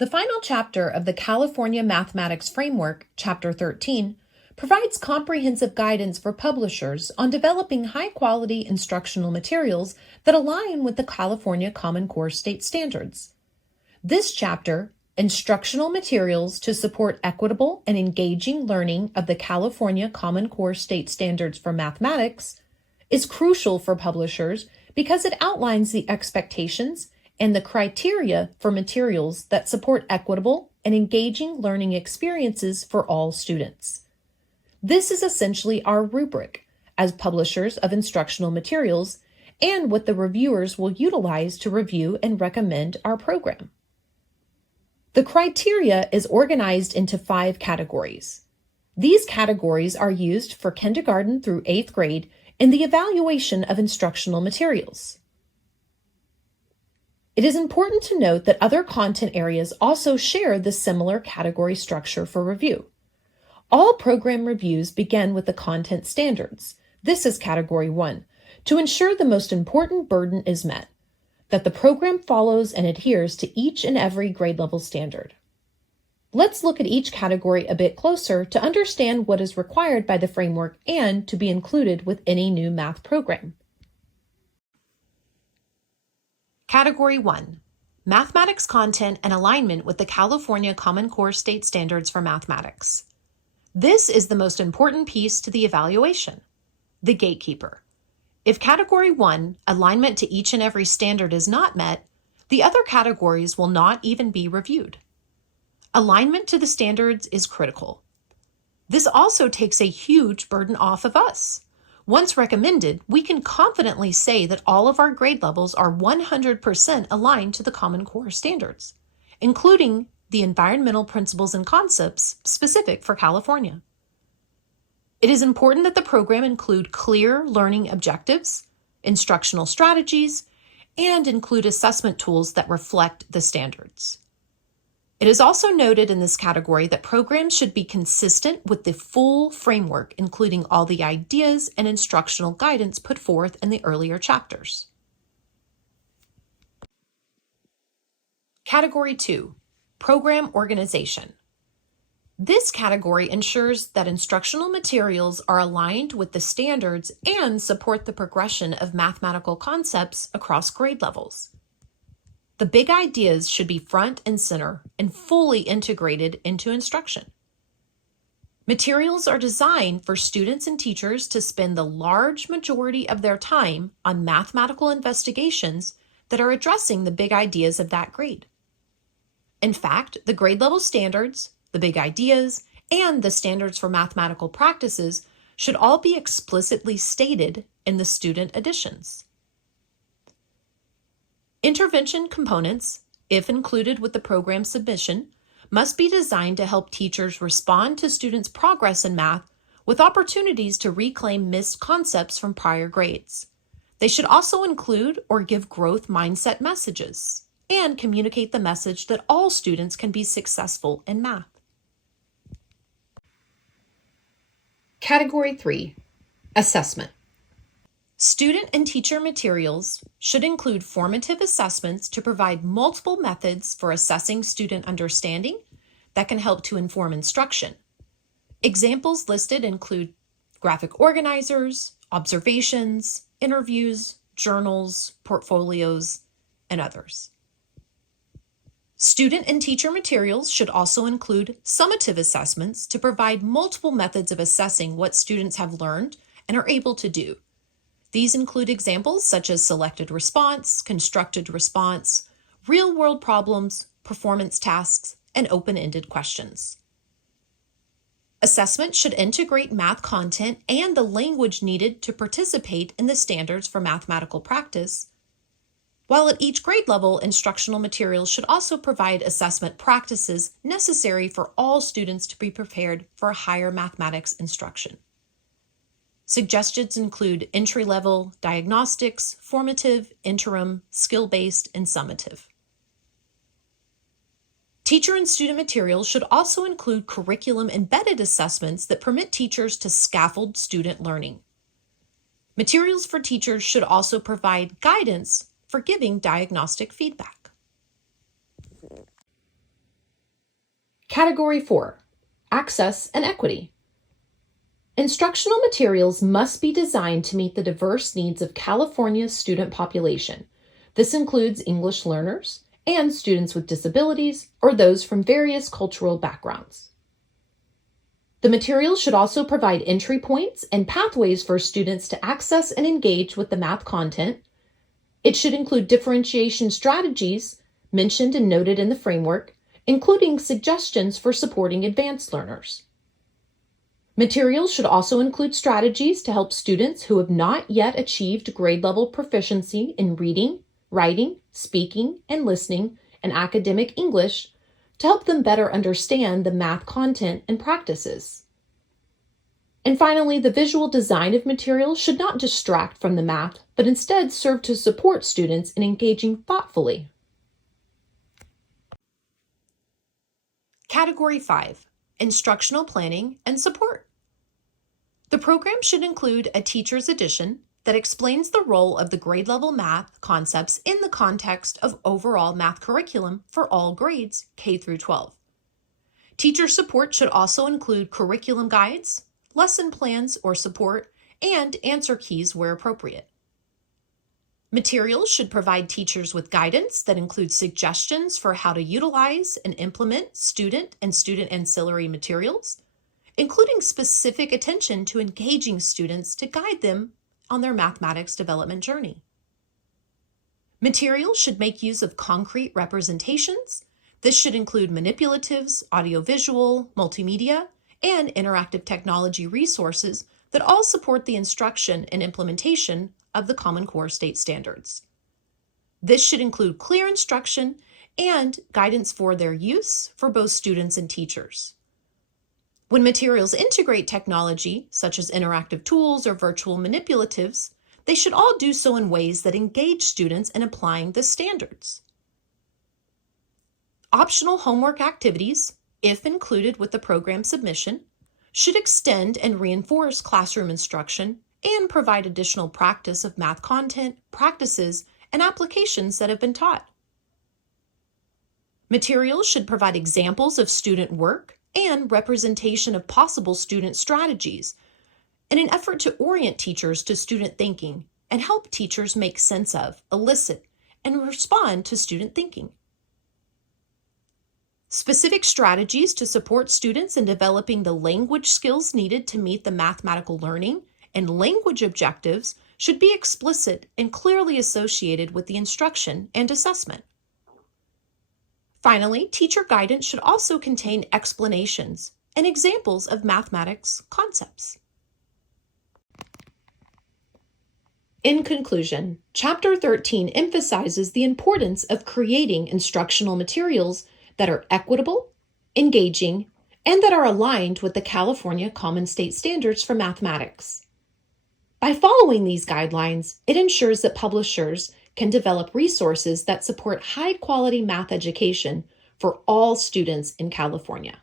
The final chapter of the California Mathematics Framework, Chapter 13, provides comprehensive guidance for publishers on developing high-quality instructional materials that align with the California Common Core state standards. This chapter, Instructional Materials to Support Equitable and Engaging Learning of the California Common Core State Standards for Mathematics, is crucial for publishers because it outlines the expectations and the criteria for materials that support equitable and engaging learning experiences for all students. This is essentially our rubric as publishers of instructional materials and what the reviewers will utilize to review and recommend our program. The criteria is organized into 5 categories. These categories are used for kindergarten through 8th grade in the evaluation of instructional materials. It is important to note that other content areas also share the similar category structure for review. All program reviews begin with the content standards. This is Category 1, to ensure the most important burden is met, that the program follows and adheres to each and every grade level standard. Let's look at each category a bit closer to understand what is required by the framework and to be included with any new math program. Category 1, Mathematics Content and Alignment with the California Common Core State Standards for Mathematics. This is the most important piece to the evaluation, the gatekeeper. If Category 1, alignment to each and every standard, is not met, the other categories will not even be reviewed. Alignment to the standards is critical. This also takes a huge burden off of us. Once recommended, we can confidently say that all of our grade levels are 100% aligned to the Common Core standards, including the environmental principles and concepts specific for California. It is important that the program include clear learning objectives, instructional strategies, and include assessment tools that reflect the standards. It is also noted in this category that programs should be consistent with the full framework, including all the ideas and instructional guidance put forth in the earlier chapters. Category 2, Program Organization. This category ensures that instructional materials are aligned with the standards and support the progression of mathematical concepts across grade levels. The big ideas should be front and center and fully integrated into instruction. Materials are designed for students and teachers to spend the large majority of their time on mathematical investigations that are addressing the big ideas of that grade. In fact, the grade level standards, the big ideas, and the standards for mathematical practices should all be explicitly stated in the student editions. Intervention components, if included with the program submission, must be designed to help teachers respond to students' progress in math with opportunities to reclaim missed concepts from prior grades. They should also include or give growth mindset messages and communicate the message that all students can be successful in math. Category 3, Assessment. Student and teacher materials should include formative assessments to provide multiple methods for assessing student understanding that can help to inform instruction. Examples listed include graphic organizers, observations, interviews, journals, portfolios, and others. Student and teacher materials should also include summative assessments to provide multiple methods of assessing what students have learned and are able to do. These include examples such as selected response, constructed response, real-world problems, performance tasks, and open-ended questions. Assessment should integrate math content and the language needed to participate in the standards for mathematical practice, while at each grade level, instructional materials should also provide assessment practices necessary for all students to be prepared for higher mathematics instruction. Suggestions include entry-level, diagnostics, formative, interim, skill-based, and summative. Teacher and student materials should also include curriculum-embedded assessments that permit teachers to scaffold student learning. Materials for teachers should also provide guidance for giving diagnostic feedback. Category 4, access and equity. Instructional materials must be designed to meet the diverse needs of California's student population. This includes English learners and students with disabilities or those from various cultural backgrounds. The materials should also provide entry points and pathways for students to access and engage with the math content. It should include differentiation strategies mentioned and noted in the framework, including suggestions for supporting advanced learners. Materials should also include strategies to help students who have not yet achieved grade-level proficiency in reading, writing, speaking, and listening, and academic English to help them better understand the math content and practices. And finally, the visual design of materials should not distract from the math, but instead serve to support students in engaging thoughtfully. Category 5, instructional planning and support. The program should include a teacher's edition that explains the role of the grade-level math concepts in the context of overall math curriculum for all grades K through 12. Teacher support should also include curriculum guides, lesson plans or support, and answer keys where appropriate. Materials should provide teachers with guidance that includes suggestions for how to utilize and implement student and student ancillary materials, including specific attention to engaging students to guide them on their mathematics development journey. Materials should make use of concrete representations. This should include manipulatives, audiovisual, multimedia, and interactive technology resources that all support the instruction and implementation of the Common Core state standards. This should include clear instruction and guidance for their use for both students and teachers. When materials integrate technology, such as interactive tools or virtual manipulatives, they should all do so in ways that engage students in applying the standards. Optional homework activities, if included with the program submission, should extend and reinforce classroom instruction and provide additional practice of math content, practices, and applications that have been taught. Materials should provide examples of student work and representation of possible student strategies in an effort to orient teachers to student thinking and help teachers make sense of, elicit, and respond to student thinking. Specific strategies to support students in developing the language skills needed to meet the mathematical learning and language objectives should be explicit and clearly associated with the instruction and assessment. Finally, teacher guidance should also contain explanations and examples of mathematics concepts. In conclusion, Chapter 13 emphasizes the importance of creating instructional materials that are equitable, engaging, and that are aligned with the California Common State Standards for Mathematics. By following these guidelines, it ensures that publishers can develop resources that support high-quality math education for all students in California.